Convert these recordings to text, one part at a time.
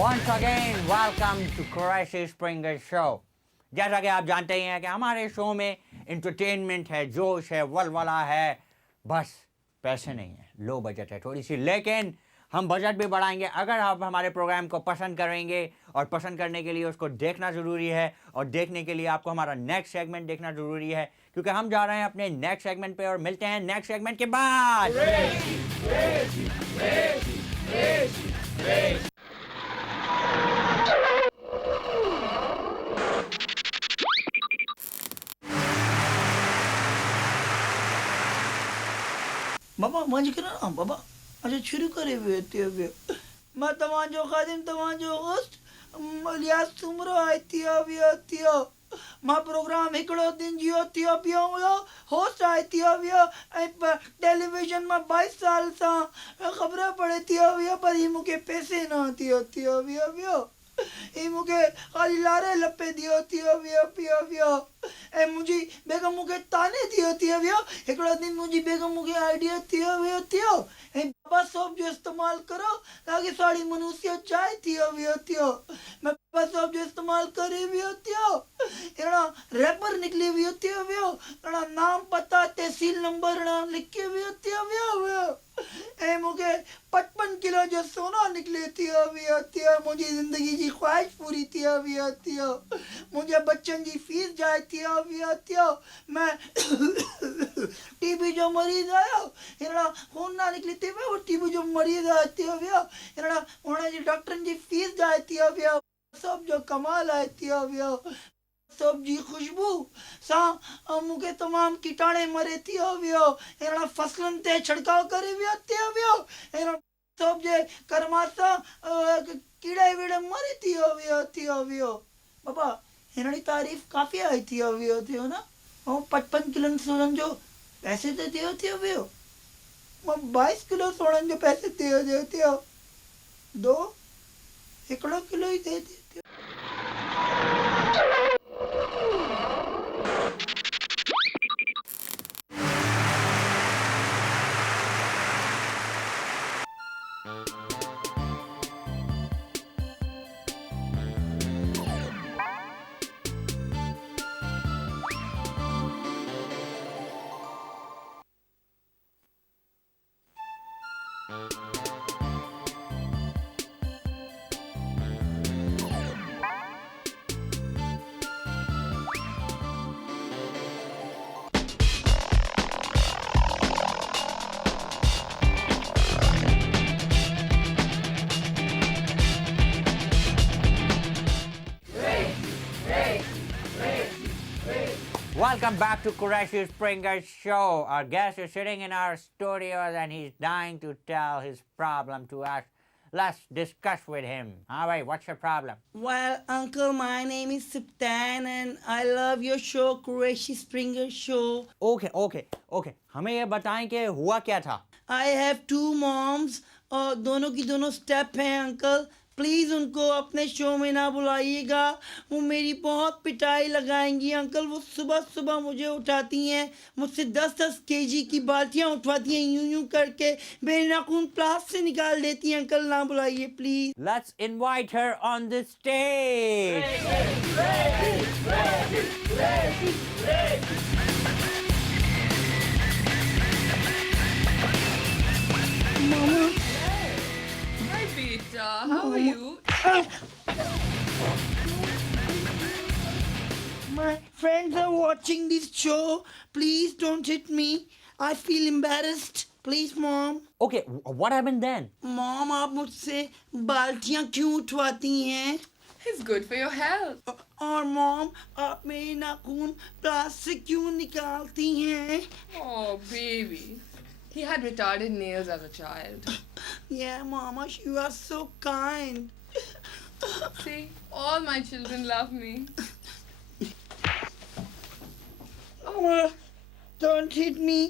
Once again, welcome to Qureshi Springer Show. जैसा कि आप जानते ही हैं कि हमारे शो में इंटरटेनमेंट है, जोश है, वलवला है, बस पैसे नहीं है, लो बजट है थोड़ी सी, लेकिन हम बजट भी बढ़ाएंगे अगर आप हमारे प्रोग्राम को पसंद करेंगे। और पसंद करने के लिए उसको देखना ज़रूरी है, और देखने के लिए आपको हमारा नेक्स्ट सेगमेंट देखना ज़रूरी है, क्योंकि हम जा रहे हैं अपने नेक्स्ट सेगमेंट पे और मिलते हैं नेक्स्ट सेगमेंट के बाद। बाबा मंज करा ना बाबा अच्छा शुरू करे हुए मैं तमाजो खादिम तमाजो होस्ट इलियास तुमरो आइतियो मां प्रोग्राम हिकड़ो दिन जियो थियो पियो हुयो होस्ट आइतियो वियो ऐं टेलीविजन में 22 साल सा खबर पड़े थियो वियो पर ही मुके पैसे न थियो वियो ई मुके खाली लारे लपे दियो थियो वियो ऐं मुंहिंजी बेगम मूंखे ताने थियो वियो हिकिड़ो दिन मुंहिंजी बेगम मूंखे आइडिया थियो ऐं बाबा सोप जो इस्तेमाल करो ताकि साड़ी मनुष्य चाहे थियो मैं बाबा सोप जो इस्तेमाल करे वियो थियो अहिड़ा रैपर निकली वियो अहिड़ा नाम पता तहसील नंबर लिख के वियो ऐं मूंखे 55 किलो जो सोना निकले थियो मुंहिंजी ज़िंदगी जी ख्वाहिश पूरी थियो मुंहिंजे बच्चन जी फीस जाए थियो मैं टीबी जो मरीज आयो अहिड़ा खून ना निकली थी वो टीबी जो मरीज आयो थियो अहिड़ा हुन जी डॉक्टरनि जी फीस जाए थियो सब जो कमाल आहे थियो सब जी खुशबू सां मूंखे तमाम कीटाणे मरे थियो अहिड़ा फसलन ते छिड़काव करे थियो अहिड़ा सब जे कर्मा सां कीड़े वीड़े मरे थियो बाबा हिनड़ी तारीफ काफ़ी आई थियो ना ऐं 55 किलो सोननि जो पैसे ते थियो वियो मां 22 किलो सोननि जो पैसे थियो दो हिकिड़ो किलो ई थियो Welcome back to Qureshi Springer Show. Our guest is sitting in our studios and he's dying to tell his problem to us. Let's discuss with him. All right, what's your problem? Well, Uncle, my name is Siptan and I love your show, Qureshi Springer Show. Okay. हमें ये बताएं कि हुआ क्या था? I have two moms और दोनों की दोनों स्टेप हैं अंकल प्लीज़ उनको अपने शो में ना बुलाइएगा वो मेरी बहुत पिटाई लगाएंगी अंकल वो सुबह सुबह मुझे उठाती हैं मुझसे 10-10 केजी की बाल्टियाँ उठवाती हैं यूं करके मेरे नाखून प्लास से निकाल देती हैं अंकल ना बुलाइए please Let's invite her on the stage. Mama Hi, Beta. How are you? My friends are watching this show. Please don't hit me. I feel embarrassed. Please, Mom. Okay, what happened then? Mom, आप मुझसे बाल्टियाँ क्यों उठवाती हैं? It's good for your health. और Mom, आप मेरे नाखून प्लास से क्यों निकालती हैं? Oh, baby. He had retarded nails as a child. Yeah, Mama, you are so kind. See, all my children love me. Mama, don't hit me.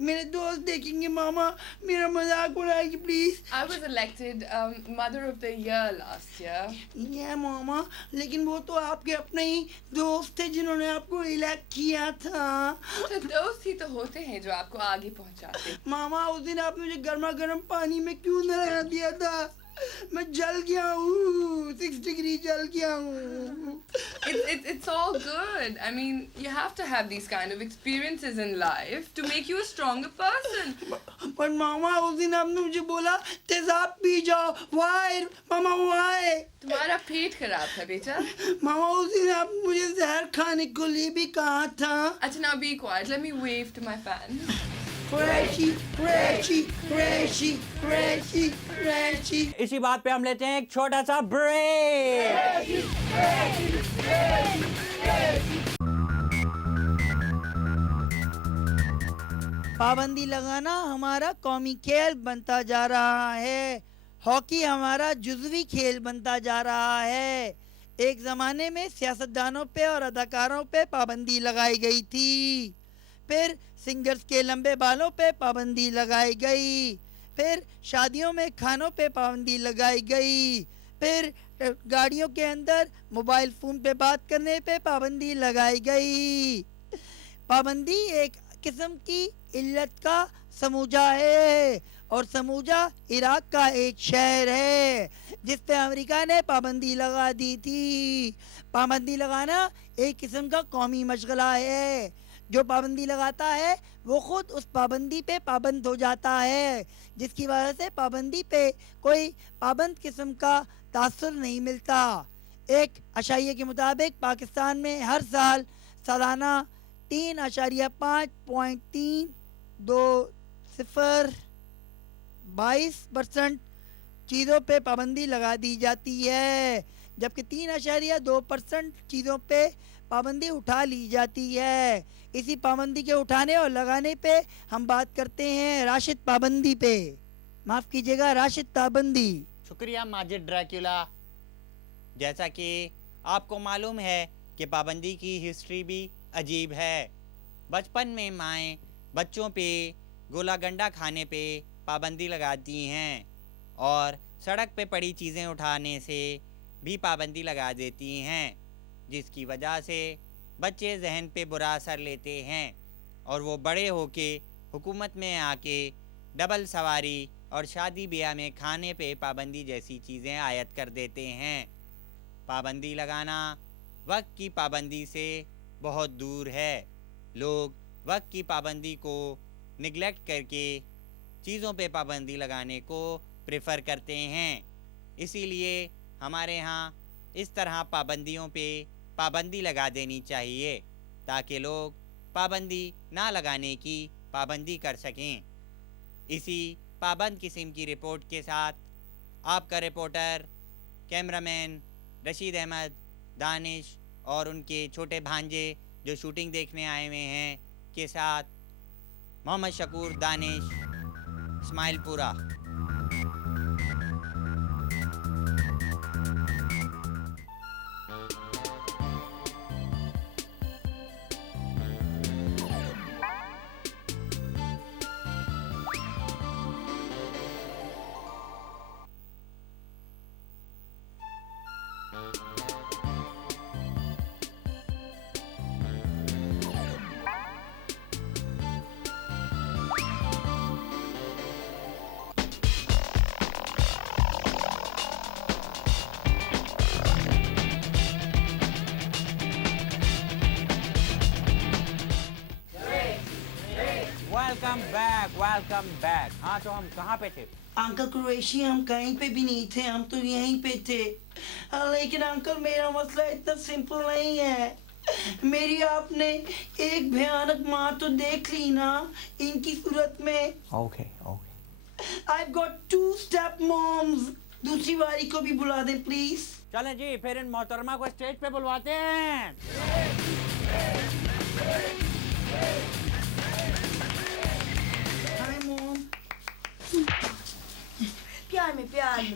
मेरे दोस्त देखेंगे मामा मेरा मजाक उड़ाएगी please I was elected Mother of the Year last year. ये मामा लेकिन वो तो आपके अपने ही दोस्त थे जिन्होंने आपको इलेक्ट किया था तो दोस्त ही तो होते हैं जो आपको आगे पहुंचाते. मामा उस दिन आपने मुझे गर्मा गर्म पानी में क्यों नहला दिया था मैं जल गया हूँ, 6 डिग्री जल गया हूँ। It's all good. I mean, you have to have these kind of experiences in life to make you a stronger person. पर मामा उस दिन आपने मुझे बोला तेजाब पी जाओ। Why? Mama why? तुम्हारा पेट खराब था बेटा. मामा उस दिन आप मुझे जहर खाने को लिए भी कहा था। अच्छा, now be quiet. Let me wave to my fans. Crashy, crashy, crashy, crashy, crashy। इसी बात पे हम लेते हैं एक छोटा सा ब्रेक। पाबंदी लगाना हमारा कौमी खेल बनता जा रहा है। हॉकी हमारा जुज़वी खेल बनता जा रहा है। एक ज़माने में सियासतदानों पे और अदाकारों पे पाबंदी लगाई गई थी, फिर सिंगर्स के लंबे बालों पे पाबंदी लगाई गई, फिर शादियों में खानों पे पाबंदी लगाई गई, फिर गाड़ियों के अंदर मोबाइल फ़ोन पे बात करने पे पाबंदी लगाई गई। पाबंदी एक किस्म की इल्लत का समूजा है और समूजा इराक का एक शहर है जिस पे अमेरिका ने पाबंदी लगा दी थी। पाबंदी लगाना एक किस्म का कौमी मशगला है। जो पाबंदी लगाता है वो खुद उस पाबंदी पे पाबंद हो जाता है, जिसकी वजह से पाबंदी पे कोई पाबंद किस्म का तासुर नहीं मिलता। एक अशाइये के मुताबिक पाकिस्तान में हर साल सालाना 3.520% चीज़ों पे पाबंदी लगा दी जाती है, जबकि 3.2% चीज़ों पे पाबंदी उठा ली जाती है। इसी पाबंदी के उठाने और लगाने पे हम बात करते हैं राशिद पाबंदी पे। माफ़ कीजिएगा, राशिद पाबंदी। शुक्रिया माजिद ड्रैक्युला। जैसा कि आपको मालूम है कि पाबंदी की हिस्ट्री भी अजीब है। बचपन में माएँ बच्चों पे गोला गंडा खाने पे पाबंदी लगाती हैं और सड़क पे पड़ी चीज़ें उठाने से भी पाबंदी लगा देती हैं, जिसकी वजह से बच्चे जहन पे बुरा असर लेते हैं और वो बड़े होके हुकूमत में आके डबल सवारी और शादी ब्याह में खाने पे पाबंदी जैसी चीज़ें आयत कर देते हैं। पाबंदी लगाना वक्त की पाबंदी से बहुत दूर है। लोग वक्त की पाबंदी को निगलेक्ट करके चीज़ों पे पाबंदी लगाने को प्रेफर करते हैं। इसीलिए हमारे यहाँ इस तरह पाबंदियों पे पाबंदी लगा देनी चाहिए ताकि लोग पाबंदी ना लगाने की पाबंदी कर सकें। इसी पाबंद किस्म की रिपोर्ट के साथ आपका रिपोर्टर कैमरामैन रशीद अहमद, दानिश और उनके छोटे भांजे जो शूटिंग देखने आए हुए हैं के साथ मोहम्मद शकूर, दानिश, इस्माइलपुरा। Welcome back. हाँ, तो हम कहाँ पे थे? अंकल कुरैशी, हम कहीं पे भी नहीं थे, हम तो यहीं पे थे। लेकिन अंकल मेरा मसला इतना सिंपल नहीं है। मेरी आपने एक भयानक माँ तो देख ली ना इनकी सूरत में। Okay. I've got 2 step moms। दूसरी बारी को भी बुला दें प्लीज। चलें जी, फिर इन मोहतरमा को स्टेज पे बुलवाते हैं। Hi mom. प्यार में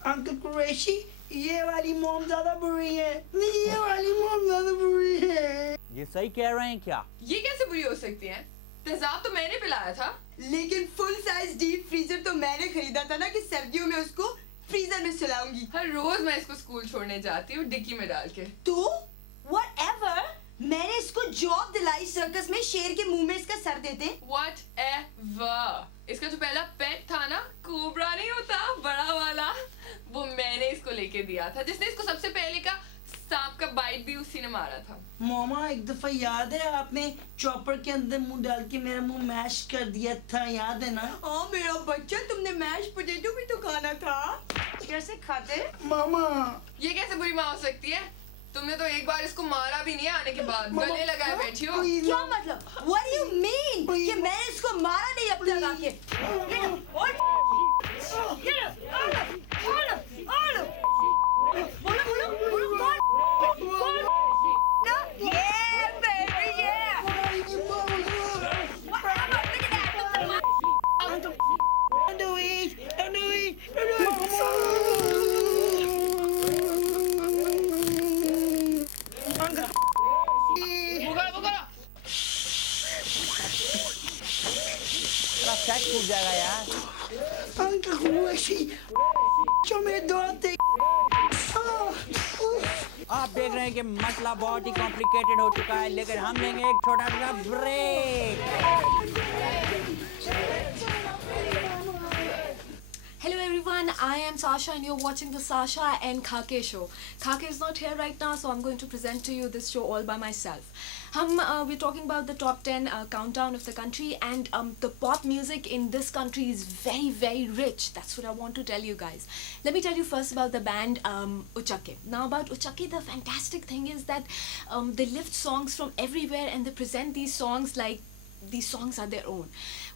अंकल कुरैशी, ये वाली मॉम ज्यादा बुरी है। नहीं, ये वाली मॉम ज्यादा बुरी है। ये सही कह रहे हैं क्या? ये कैसे बुरी हो सकती हैं? तेजाब तो मैंने पिलाया था। लेकिन फुल साइज डीप फ्रीजर तो मैंने खरीदा था ना कि सर्दियों में उसको फ्रीजर में चलाऊंगी। हर रोज मैं इसको स्कूल छोड़ने जाती हूँ डिक्की में डाल के। तो व्हाटएवर, मैंने इसको जॉब दिलाई सर्कस इसमें शेर के मुंह में इसका सर देते। Whatever. इसका जो पहला पेट था ना, कोबरा नहीं होता, बड़ा वाला, वो मैंने इसको लेके दिया था। जिसने इसको सबसे पहले का सांप का बाइट भी उसी ने मारा था। मामा एक दफा याद है आपने चॉपर के अंदर मुंह डाल के मेरा मुंह मैश कर दिया था, याद है ना? हाँ मेरा बच्चा, तुमने मैश पोटैटो भी तो खाना था। कैसे खाते? मामा ये कैसे बुरी माँ हो सकती है? तुमने तो एक बार इसको मारा भी नहीं है आने के बाद, गले लगाए बैठी हो। क्या मतलब? What do you mean? कि मैंने इसको मारा नहीं अब तक आके? Yeah, baby, yeah. तेरा सेट टूट जाएगा यार। अंकल वैसी जो मेरे दोस्त थे। आप देख रहे हैं कि मसला बहुत ही कॉम्प्लिकेटेड हो चुका है, लेकिन हम लेंगे एक छोटा सा break. Hello everyone, I am Sasha and you're watching the Sasha and Khake show. Khake is not here right now, so I'm going to present to you this show all by myself. We're talking about the top 10 countdown of the country, and the pop music in this country is very, very rich. That's what I want to tell you guys. Let me tell you first about the band Uchake. Now about Uchake, the fantastic thing is that they lift songs from everywhere and they present these songs like these songs are their own.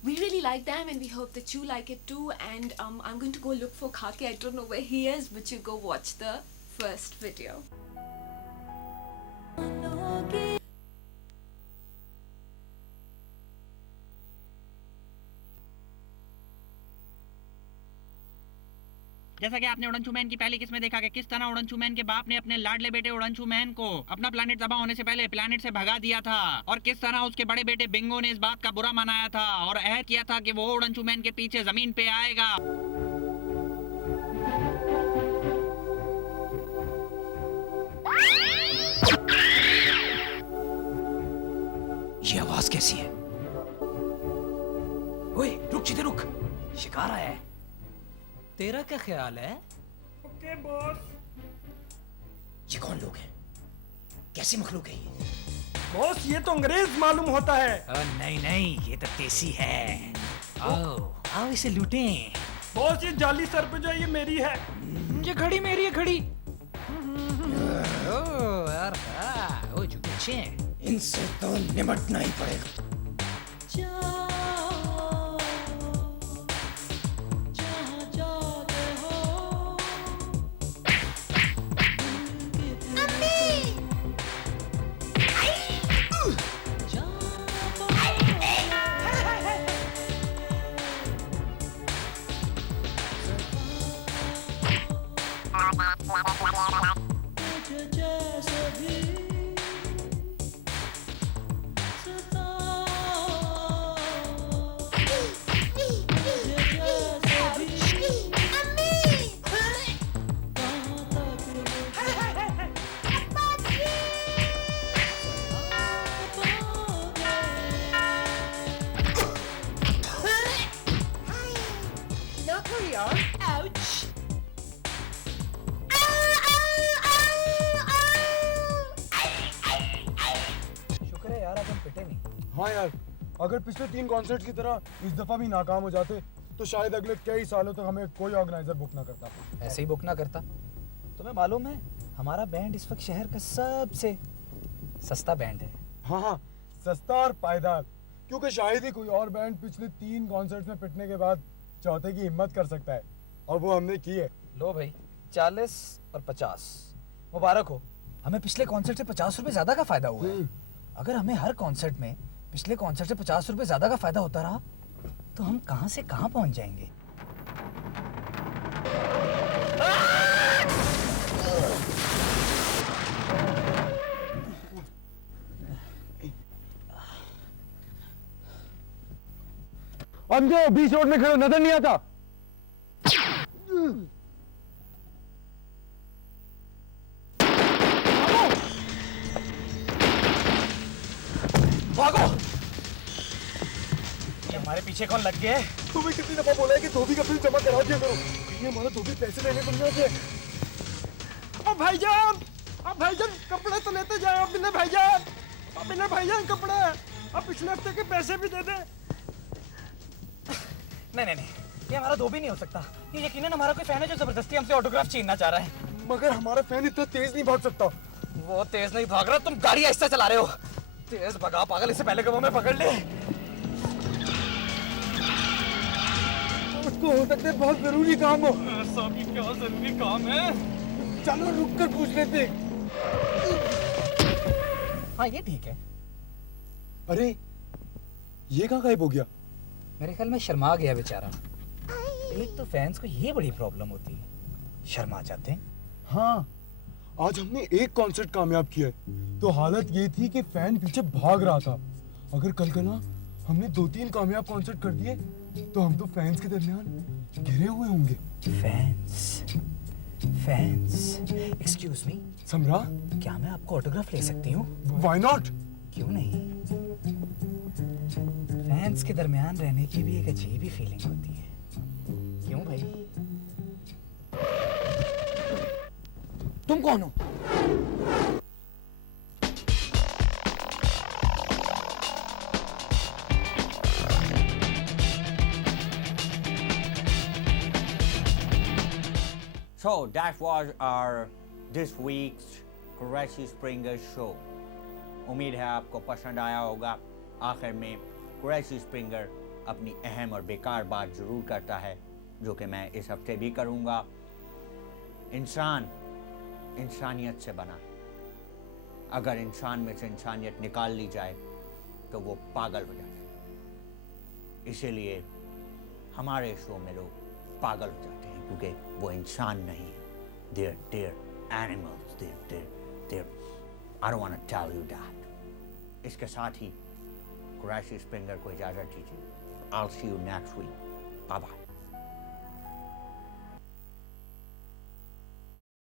We really like them and we hope that you like it too, and I'm going to go look for Khake. I don't know where he is, but you go watch the first video. जैसा कि आपने उड़नछू man की पहली किस्म में देखा कि किस तरह उड़नछू मैन के बाप ने अपने लाडले बेटे उड़नछू मैन को अपना प्लैनेट तबाह होने से पहले प्लैनेट से भगा दिया था, और किस तरह उसके बड़े बेटे बिंगो ने इस बात का बुरा मनाया था और अहद किया था कि वो उड़नछू मैन के पीछे जमीन पे आएगा। ये आवाज कैसी है? ओए रुक, चिते रुक, शिकार आया है। तेरा क्या ख्याल है? Okay boss. ये कौन लोग हैं? कैसी मखलूक है ये? बॉस ये तो अंग्रेज मालूम होता है। नहीं नहीं, ये तो देसी है। आओ आओ इसे लूटें। बॉस ये जाली सर पे जो है ये मेरी है। ये घड़ी मेरी है, घड़ी। ओ यार, ओ जो अच्छे हैं, इनसे तो निपटना ही पड़ेगा। शुक्र है यार, अपन पिटे नहीं। हाँ यार, अगर पिछले 3 कॉन्सर्ट की तरह इस दफा भी नाकाम हो जाते तो शायद अगले कई सालों तक हमें कोई ऑर्गेनाइजर बुक ना करता। ऐसे ही बुक ना करता। तुम्हें मालूम है हमारा बैंड इस वक्त शहर का सबसे सस्ता बैंड है। हाँ हाँ, सस्ता और पायदार, क्योंकि शायद ही कोई और बैंड पिछले 3 कॉन्सर्ट्स में पिटने के बाद चौथे की हिम्मत कर सकता है, और वो हमने की है। लो भाई, 40 और 50 मुबारक हो। हमें पिछले कॉन्सर्ट से 50 रुपए ज्यादा का फायदा हुआ है। अगर हमें हर कॉन्सर्ट में पिछले कॉन्सर्ट से 50 रुपए ज्यादा का फायदा होता रहा तो हम कहां से कहां पहुंच जाएंगे। अंधे बीच रोड में खड़े हो, नजर नहीं आता? भागो। हमारे पीछे कौन लग गया है? तुम्हें कितनी दफा बोला है कि धोबी का बिल जमा करा दिया करो। ये हमारा धोबी पैसे लेने को नहीं आते। अब भाईजान कपड़े तो लेते जाए। अब बिना भाईजान कपड़े। अब पिछले हफ्ते के पैसे भी दे दे। नहीं, ये हमारा धोबी नहीं हो सकता। ये यकीनन हमारा कोई फैन है जो जबरदस्ती हमसे ऑटोग्राफ छीनना चाह रहा है। मगर हमारा फैन इतना तेज नहीं भाग सकता। वो तेज नहीं भाग रहा, तुम गाड़ी ऐसा चला रहे हो। तेज भगा पागल, इससे पहले कब हमें पकड़ ले। उसको हो सकता है बहुत जरूरी काम हो। ऐसा भी क्या जरूरी काम है? चलो रुक कर पूछ लेते। हाँ ये ठीक है। अरे ये कहाँ गायब हो गया? मेरे ख्याल में शर्मा गया बेचारा। एक तो फैंस को ये बड़ी प्रॉब्लम होती है, शर्मा जाते हैं। हाँ, आज हमने एक कॉन्सर्ट कामयाब किया है, तो हालत ये थी कि फैन पीछे भाग रहा था। अगर कल का ना हमने 2-3 कामयाब कॉन्सर्ट कर दिए तो हम तो फैंस के दरमियान घिरे हुए होंगे। फैंस एक्सक्यूज मी समरा, क्या मैं आपको ऑटोग्राफ ले सकती हूँ? Why not? क्यों नहीं? फैंस के दरमियान रहने की भी एक अजीब ही फीलिंग होती है। क्यों भाई? तुम कौन हो? So that was our this week's Qureshi Springer show. उम्मीद है आपको पसंद आया होगा। आखिर में कुरैशी स्प्रिंगर अपनी अहम और बेकार बात ज़रूर करता है, जो कि मैं इस हफ्ते भी करूँगा। इंसान इंसानियत से बना है। अगर इंसान में से इंसानियत निकाल ली जाए तो वो पागल हो जाता है। इसीलिए हमारे शो में लोग पागल हो जाते हैं, क्योंकि वो इंसान नहीं है। They're animals. They're I don't want to tell you that. इसके साथ ही कुरैशी स्प्रिंगर को इजाज़त दीजिए। I'll see you next week. Bye bye.